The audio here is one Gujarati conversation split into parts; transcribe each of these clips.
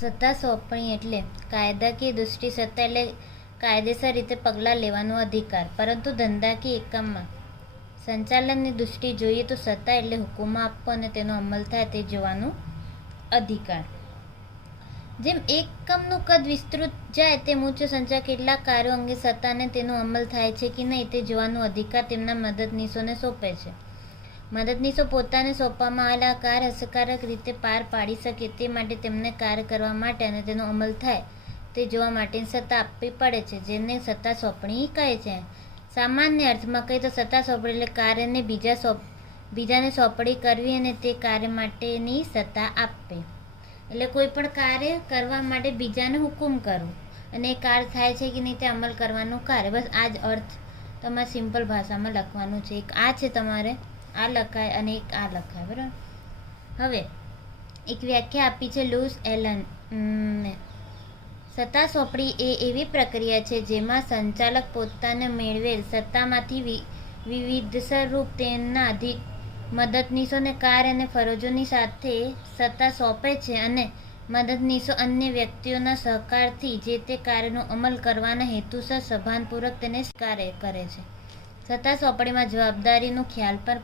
સત્તા સોંપણી એટલે કાયદાકીય દૃષ્ટિ સત્તા એટલે કાયદેસર રીતે પગલાં લેવાનો અધિકાર. પરંતુ ધંધાકીય એકમમાં સંચાલનની દૃષ્ટિ જોઈએ તો સત્તા એટલે હુકુમો આપવો અને તેનો અમલ થાય તે જોવાનો અધિકાર. જેમ એકમનું કદ વિસ્તૃત જાય તેમ ઉચ્ચ સંચાલક કેટલાક કાર્યો અંગે સત્તા અને તેનો અમલ થાય છે કે નહીં તે જોવાનો અધિકાર તેમના મદદનીશોને સોંપે છે. મદદનીશો પોતાને સોંપવામાં આવેલા કાર્ય અસરકારક રીતે પાર પાડી શકે તે માટે તેમને કાર્ય કરવા માટે અને તેનો અમલ થાય તે જોવા માટેની સત્તા આપવી પડે છે, જેને સત્તા સોંપણી કહે છે. સામાન્ય અર્થમાં કહીએ તો સત્તા સોંપણી એટલે કાર્યને બીજાને સોંપણી કરવી અને તે કાર્ય માટેની સત્તા આપવી. એટલે કોઈ પણ કાર્ય કરવા માટે બીજાને હુકુમ કરવું અને એ કાર્ય થાય છે કે નહીં તે અમલ કરવાનું કાર્ય. બસ આ જ અર્થ તમારે સિમ્પલ ભાષામાં લખવાનું છે. એક આ છે તમારે આ લખાય અને એક આ લખાય, બરાબર. હવે એક વ્યાખ્યા આપી છે લૂઇસ એલન. સત્તા સોંપણી એ એવી પ્રક્રિયા છે જેમાં સંચાલક પોતાને મેળવેલ સત્તામાંથી વિવિધસ્વરૂપ તેના મદદનીશોને કાર્ય અને ફરજોની સાથે સત્તા સોંપે છે અને મદદનીશો અન્ય વ્યક્તિઓના સહકારથી જે તે કાર્યનો અમલ કરવાના હેતુસર સભાનપૂર્વક તેને કાર્ય કરે છે. સત્તા સોંપણીમાં જવાબદારીનો ખ્યાલ પર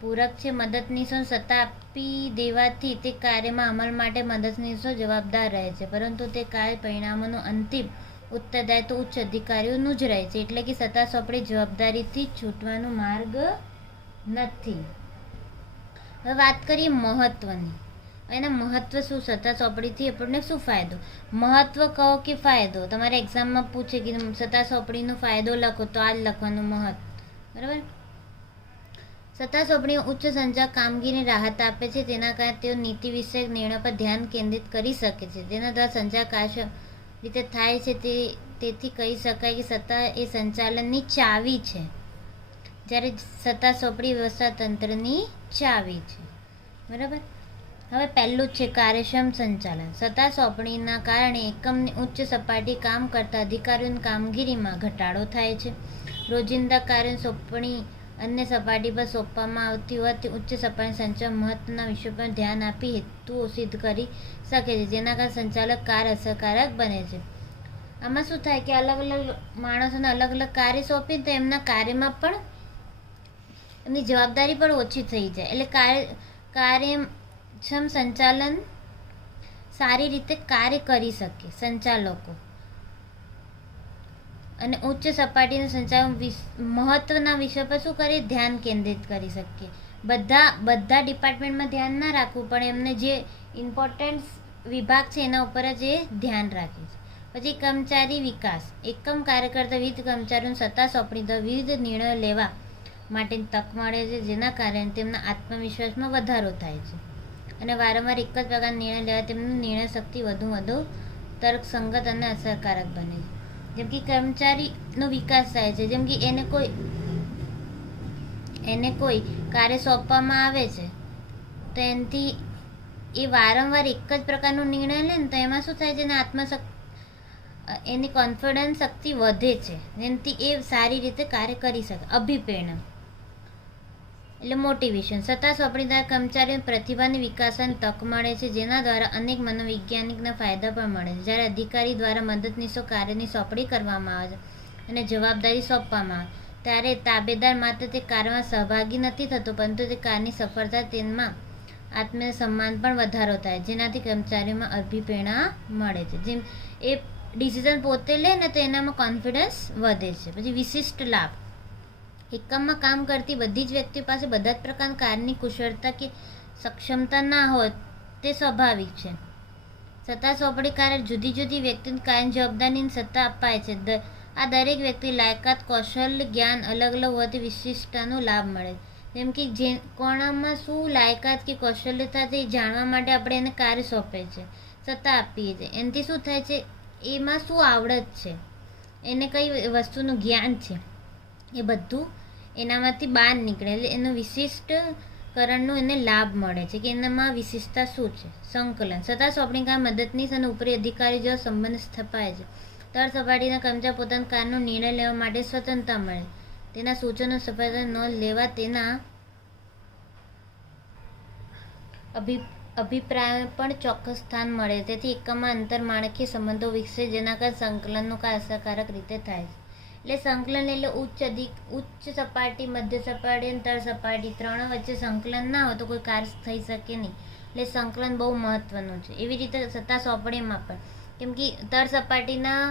પૂરક છે. મદદનીશોને સત્તા આપી દેવાથી તે કાર્યમાં અમલ માટે મદદનીશો જવાબદાર રહે છે, પરંતુ તે કાર્ય પરિણામોનો અંતિમ ઉત્તરદાયિત્વ ઉચ્ચ અધિકારીઓનું જ રહે છે. એટલે કે સત્તા સોંપણી જવાબદારીથી છૂટવાનો માર્ગ નથી. હવે વાત કરીએ મહત્વની. એના મહત્વ શું? સત્તા સોંપણીથી આપણને શું ફાયદો? મહત્વ કહો કે ફાયદો? તમારે એક્ઝામમાં પૂછે કે સત્તા સોંપણીનો ફાયદો લખો તો આ જ લખવાનું મહત્વ, બરાબર. સત્તા સોંપણી ઉચ્ચ સંચાલક કામગીરીને રાહત આપે છે. તેના કારણે તેઓ નીતિ વિષયક નિર્ણયો પર ધ્યાન કેન્દ્રિત કરી શકે છે. તેના દ્વારા સંચાલક કાર્ય રીતે થાય છે. તેથી કહી શકાય કે સત્તા એ સંચાલનની ચાવી છે, જ્યારે સત્તા સોંપણી વ્યવસ્થા તંત્રની ચાવી છે, બરાબર. હવે પહેલું છે કાર્યક્ષમ સંચાલન. સત્તા સોંપણીના કારણે એકમની ઉચ્ચ સપાટી કામ કરતા અધિકારીઓની કામગીરીમાં ઘટાડો થાય છે. રોજિંદા કાર્યોની સોંપણી અન્ય સપાટી પર સોંપવામાં આવતી હોવાથી ઉચ્ચ સપાટી સંચાલન મહત્વના વિષયો પર ધ્યાન આપી હેતુઓ સિદ્ધ કરી શકે છે, જેના કારણે સંચાલક કાર્ય અસરકારક બને છે. આમાં શું થાય કે અલગ અલગ માણસોને અલગ અલગ કાર્ય સોંપી તો એમના કાર્યમાં પણ એમની જવાબદારી પણ ઓછી થઈ જાય. એટલે કાર્યક્ષમ સંચાલન સારી રીતે કાર્ય કરી શકે સંચાલકો અને ઉચ્ચ સપાટીના સંચાલન મહત્વના વિષય પર શું કરીએ? ધ્યાન કેન્દ્રિત કરી શકીએ. બધા ડિપાર્ટમેન્ટમાં ધ્યાન ના રાખવું પણ એમને જે ઇમ્પોર્ટન્ટ વિભાગ છે એના ઉપર જ એ ધ્યાન રાખે છે. પછી કર્મચારી વિકાસ. એકમ કાર્ય કરતા વિવિધ કર્મચારીઓને સત્તા સોંપણી દ્વારા વિવિધ નિર્ણયો લેવા માટેની તક મળે છે, જેના કારણે તેમના આત્મવિશ્વાસમાં વધારો થાય છે અને વારંવાર એક જ પ્રકારના નિર્ણય લેવા તેમની નિર્ણય શક્તિ વધુ તર્કસંગત અને અસરકારક બને છે. જેમ કે કર્મચારીનો વિકાસ થાય છે. જેમ કે એને કોઈ કાર્ય સોંપવામાં આવે છે તો એનાથી એ વારંવાર એક જ પ્રકારનો નિર્ણય લે ને તો એમાં શું થાય છે? એની કોન્ફિડન્સ શક્તિ વધે છે, જેનાથી એ સારી રીતે કાર્ય કરી શકે. અભિપ્રેરણા એટલે મોટિવેશન. સત્તા સોંપણી દ્વારા કર્મચારીઓને પ્રતિભાની વિકાસની તક મળે છે, જેના દ્વારા અનેક મનોવૈજ્ઞાનિકના ફાયદા પણ મળે છે. જ્યારે અધિકારી દ્વારા મદદનીશો કાર્યની સોંપણી કરવામાં આવે છે અને જવાબદારી સોંપવામાં આવે ત્યારે તાબેદાર માત્ર તે કાર્યમાં સહભાગી નથી થતો, પરંતુ તે કાર્યની સફળતા તેમાં આત્મસન્માન પણ વધારો થાય, જેનાથી કર્મચારીઓમાં અભિપ્રેરણા મળે છે. જેમ એ ડિસિઝન પોતે લે ને તો એનામાં કોન્ફિડન્સ વધે છે. પછી વિશિષ્ટ લાભ. એકમમાં કામ કરતી બધી જ વ્યક્તિઓ પાસે બધા જ પ્રકારના કાર્યની કુશળતા કે સક્ષમતા ના હોય તે સ્વાભાવિક છે. સત્તા સોંપણી કાર્ય જુદી જુદી વ્યક્તિને કાર્યની જવાબદારીની સત્તા અપાય છે. આ દરેક વ્યક્તિ લાયકાત, કૌશલ્ય, જ્ઞાન અલગ અલગ હોવાથી વિશિષ્ટતાનો લાભ મળે. જેમ કે કોણામાં શું લાયકાત કે કૌશલ્યતા તે જાણવા માટે આપણે એને કાર્ય સોંપે છે, સત્તા આપીએ છીએ. એનાથી શું થાય છે? એમાં શું આવડત છે, એને કઈ વસ્તુનું જ્ઞાન છે, એ બધું એનામાંથી બહાર નીકળે. એટલે એનું વિશિષ્ટકરણનો એને લાભ મળે છે કે એનામાં વિશિષ્ટતા શું છે. સંકલન. સત્તા સોંપણી કાર મદદનીશ અને ઉપરી અધિકારી જેવા સંબંધ સ્થપાય છે. તળ સપાટીના કર્મચારી પોતાના કાર્યનો નિર્ણય લેવા માટે સ્વતંત્રતા મળે. તેના સૂચનો સફળતા નોંધ લેવા તેના અભિપ્રાય પણ ચોક્કસ સ્થાન મળે. તેથી એકમમાં આંતરમાળખીય સંબંધો વિકસે જેના કારણે સંકલનનું કાર્ય અસરકારક રીતે થાય છે. એટલે સંકલન એટલે ઉચ્ચ સપાટી, મધ્ય સપાટી અને તળ સપાટી ત્રણ વચ્ચે સંકલન ના હોય તો કોઈ કાર્ય થઈ શકે નહીં. એટલે સંકલન બહુ મહત્વનું છે. એવી રીતે સત્તા સોંપણીમાં પણ, કેમ કે તળ સપાટીના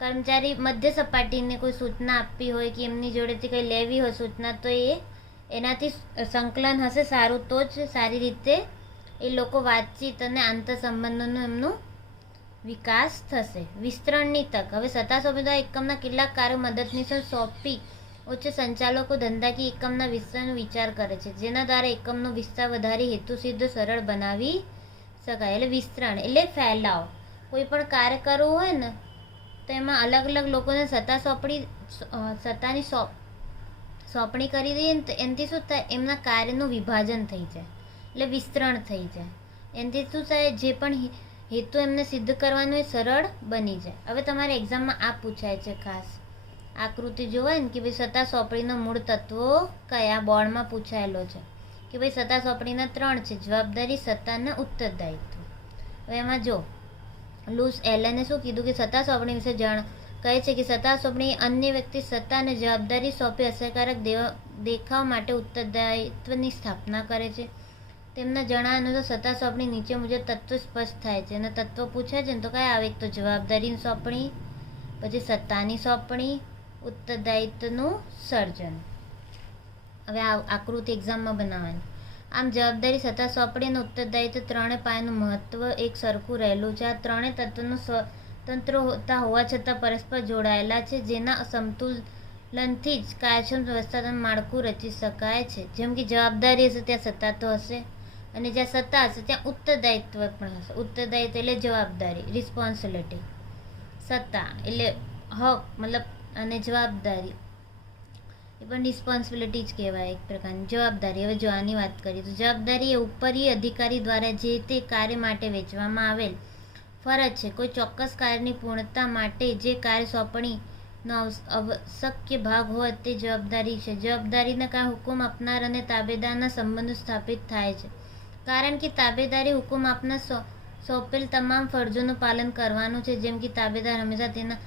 કર્મચારી મધ્ય સપાટીને કોઈ સૂચના આપવી હોય કે એમની જોડેથી કંઈ લેવી હોય સૂચના, તો એનાથી સંકલન હશે સારું, તો જ સારી રીતે એ લોકો વાતચીત અને આંતરસંબંધોનો એમનો વિકાસ થશે. વિસ્તરણની તક. હવે સત્તા સોંપણી એકમના કેટલાક કાર્યો મદદનીશો સોંપી ઉચ્ચ સંચાલકો ધંધાકીય એકમના વિસ્તરણનો વિચાર કરે છે, જેના દ્વારા એકમનો વિસ્તાર વધારી હેતુસિદ્ધ સરળ બનાવી શકાય. એટલે વિસ્તરણ એટલે ફેલાવ. કોઈ પણ કાર્ય કરવું હોય ને તો એમાં અલગ અલગ લોકોને સત્તાની સોંપણી કરી દઈએ ને તો એનાથી શું થાય, એમના કાર્યનું વિભાજન થઈ જાય, એટલે વિસ્તરણ થઈ જાય. એનાથી શું થાય, જે પણ હેતુ એમને સિદ્ધ કરવાનો એ સરળ બની જાય. હવે તમારે એક્ઝામમાં આ પૂછાય છે, ખાસ આકૃતિ જોવાય ને કે ભાઈ સત્તા સોંપણીના મૂળ તત્વો કયા, બોર્ડમાં પૂછાયેલો છે કે ભાઈ સત્તા સોંપણીના 3 છે: જવાબદારી, સત્તા અને ઉત્તરદાયિત્વ. હવે એમાં જો લૂસ એલને શું કીધું કે સત્તા સોંપણી વિશે કહે છે કે સત્તા સોંપણી અન્ય વ્યક્તિ સત્તા અને જવાબદારી સોંપી અસરકારક દેખાવ માટે ઉત્તરદાયિત્વની સ્થાપના કરે છે. તેમના જણાવ્યા અનુસાર સત્તા સોંપણી નીચે મુજબ તત્વો સ્પષ્ટ થાય છે. અને તત્વો પૂછે છે ને તો કયા આવે, તો જવાબદારીની સોંપણી, પછી સત્તાની સોંપણી, ઉત્તરદાયિત્વનું સર્જન. હવે આ આકૃતિ એક્ઝામમાં બનાવવાની. આમ જવાબદારી, સત્તા સોંપણી અને ઉત્તરદાયિત્વ ત્રણે પાયાનું મહત્વ એક સરખું રહેલું છે. આ ત્રણેય તત્વોનું સ્વતંત્ર હોવા છતાં પરસ્પર જોડાયેલા છે, જેના સમતુલનથી જ કાર્યક્ષમ વ્યવસ્થાપન માળખું રચી શકાય છે. જેમ કે જવાબદારી હશે ત્યાં સત્તા તો હશે, અને જ્યાં સત્તા હશે ત્યાં ઉત્તરદાયિત્વ પણ હશે. ઉત્તરદાયિત્વ એટલે જવાબદારી, રિસ્પોન્સિબિલિટી. સત્તા એટલે હક મતલબ, અને જવાબદારી એ પણ રિસ્પોન્સિબિલિટી જ કહેવાય, એક પ્રકારની જવાબદારી. હવે જો આની વાત કરીએ તો જવાબદારી એ ઉપરી અધિકારી દ્વારા જે તે કાર્ય માટે વેચવામાં આવેલ ફરજ છે. કોઈ ચોક્કસ કાર્યની પૂર્ણતા માટે જે કાર્ય સોંપણીનો આવશ્યક ભાગ હોય તે જવાબદારી છે. જવાબદારીના કારણે હુકમ આપનાર અને તાબેદારના સંબંધો સ્થાપિત થાય છે, કારણ કે તાબેદારી હુકમ આપનાર સોંપેલ તમામ ફરજોનું પાલન કરવાનું છે. જેમ કે તાબેદાર હંમેશા તેના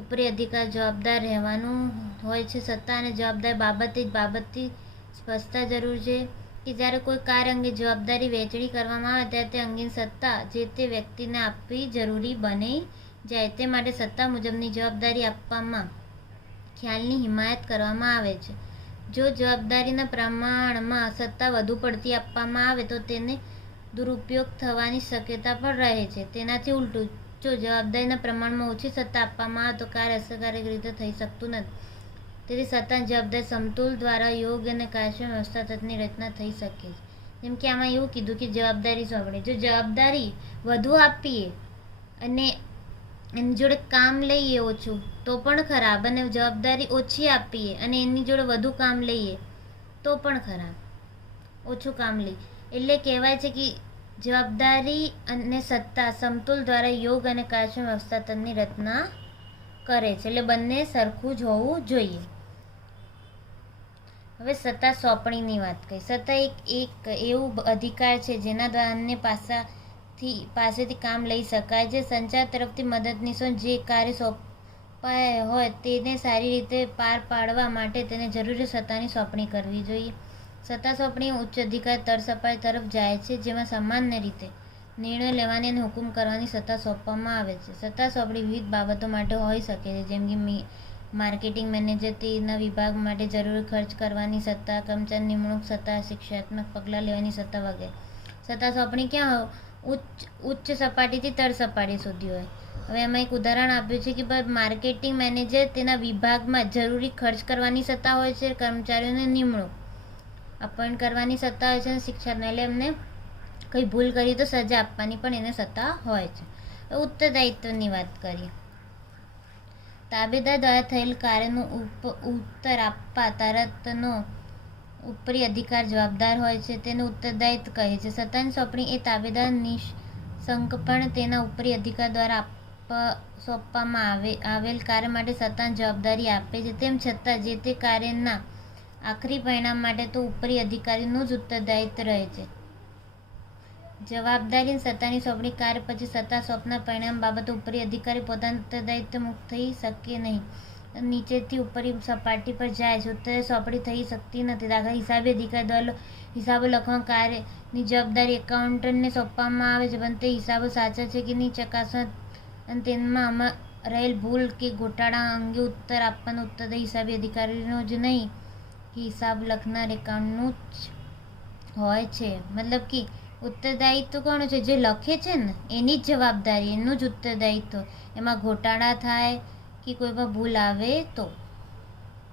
ઉપરી અધિકાર જવાબદાર રહેવાનું હોય છે. સત્તા અને જવાબદારી બાબતથી સ્પષ્ટતા જરૂર છે કે જ્યારે કોઈ કાર્ય અંગે જવાબદારી વહેંચણી કરવામાં આવે ત્યારે તે અંગેની સત્તા જે તે વ્યક્તિને આપવી જરૂરી બની જાય. તે માટે સત્તા મુજબની જવાબદારી આપવામાં ખ્યાલની હિમાયત કરવામાં આવે છે. જો જવાબદારીના પ્રમાણમાં સત્તા વધુ પડતી આપવામાં આવે તો તેને દુરુપયોગ થવાની શક્યતા પણ રહે છે. તેનાથી ઉલટું, જો જવાબદારીના પ્રમાણમાં ઓછી સત્તા આપવામાં આવે તો કાર્ય અસરકારક રીતે થઈ શકતું નથી. તેથી સત્તા જવાબદારી સમતુલ દ્વારા યોગ્ય અને કાર્યક્ષમ વ્યવસ્થાપનની રચના થઈ શકે છે. જેમ કે આમાં એવું કીધું કે જવાબદારી સોંપણી, જો જવાબદારી વધુ આપીએ અને એની જોડે કામ લઈએ ઓછું તો પણ ખરાબ, અને જવાબદારી ઓછી આપીએ અને એની જોડે વધુ કામ લઈએ તો પણ ખરાબ, ઓછું કામ લઈએ. એટલે કહેવાય છે કે જવાબદારી અને સત્તા સમતુલ દ્વારા યોગ અને કાર્યક્ષમ વ્યવસ્થાપનની રચના કરે છે. એટલે બંને સરખું જ હોવું જોઈએ. હવે સત્તા સોંપણીની વાત કરીએ. સત્તા એક એવું અધિકાર છે જેના દ્વારા અન્ય પાસેથી કામ લઈ શકાય છે. સંચાર તરફથી મદદનીશો જે કાર્ય સોંપાયા હોય તેને સારી રીતે પાર પાડવા માટે તેને જરૂરી સત્તાની સોંપણી કરવી જોઈએ. સત્તા સોંપણી ઉચ્ચ અધિકાર તળ સપાટી તરફ જાય છે, જેમાં સામાન્ય રીતે નિર્ણય લેવાની અને હુકમ કરવાની સત્તા સોંપવામાં આવે છે. સત્તા સોંપણી વિવિધ બાબતો માટે હોઈ શકે છે, જેમ કે માર્કેટિંગ મેનેજર તેના વિભાગ માટે જરૂરી ખર્ચ કરવાની સત્તા, કર્મચારી નિમણૂક સત્તા, શિક્ષાત્મક પગલાં લેવાની સત્તા વગેરે. સત્તા સોંપણી ક્યાં ઉચ્ચ સપાટીથી તળ સપાટી સુધી હોય. હવે એમાં એક ઉદાહરણ આપ્યું છે કે માર્કેટિંગ મેનેજર તેના વિભાગમાં જરૂરી ખર્ચ કરવાની સત્તા હોય છે, કર્મચારીઓને નિમણૂક અપોઇન્ટ કરવાની સત્તા હોય છે, અને શિક્ષણ એટલે એમને કંઈ ભૂલ કરી તો સજા આપવાની પણ એને સત્તા હોય છે. ઉત્તરદાયિત્વની વાત કરીએ. તાબેદાર દ્વારા થયેલ કાર્યનો ઉત્તર આપવા તરતનો ઉપરી અધિકાર જવાબદાર હોય છે, તેને ઉત્તરદાયિત્વ કહે છે. સત્તાની સોંપણી એ તાબેદાર નિઃશંકપણે તેના ઉપરી અધિકાર દ્વારા સોંપવામાં આવેલ કાર્ય માટે સત્તાની જવાબદારી આપે છે. તેમ છતાં જે તે કાર્યના આખરી પરિણામ માટે તો ઉપરી અધિકારીનું જ ઉત્તરદાયિત્વ રહે છે. જવાબદારી અને સત્તાની સોંપણી કાર્ય પછી સત્તા સોંપનાર પરિણામ બાબતો ઉપરી અધિકારી પોતાના ઉત્તરદાયિત્વ મુક્ત થઈ શકે નહીં. નીચેથી ઉપરી સપાટી પર જાય છે. ઉત્તરદાયી સોંપણી થઈ શકતી નથી. દાખલા હિસાબી અધિકારી દ્વારા હિસાબો લખવાના કાર્યની જવાબદારી એકાઉન્ટન્ટને સોંપવામાં આવે છે, પરંતુ તે હિસાબો સાચા છે કે નહીં ચકાસવા અને તેમાં રહેલ ભૂલ કે ગોટાળા અંગે ઉત્તર આપવાનો ઉત્તરદાયી હિસાબી અધિકારીનો જ નહીં, હિસાબ લખનાર એકાઉન્ટનું જ હોય છે. મતલબ કે ઉત્તરદાયિત્વ કોનું છે? જે લખે છે ને એની જ જવાબદારી, એનું જ ઉત્તરદાયિત્વ. એમાં ઘોટાળા થાય કે કોઈ પણ ભૂલ આવે તો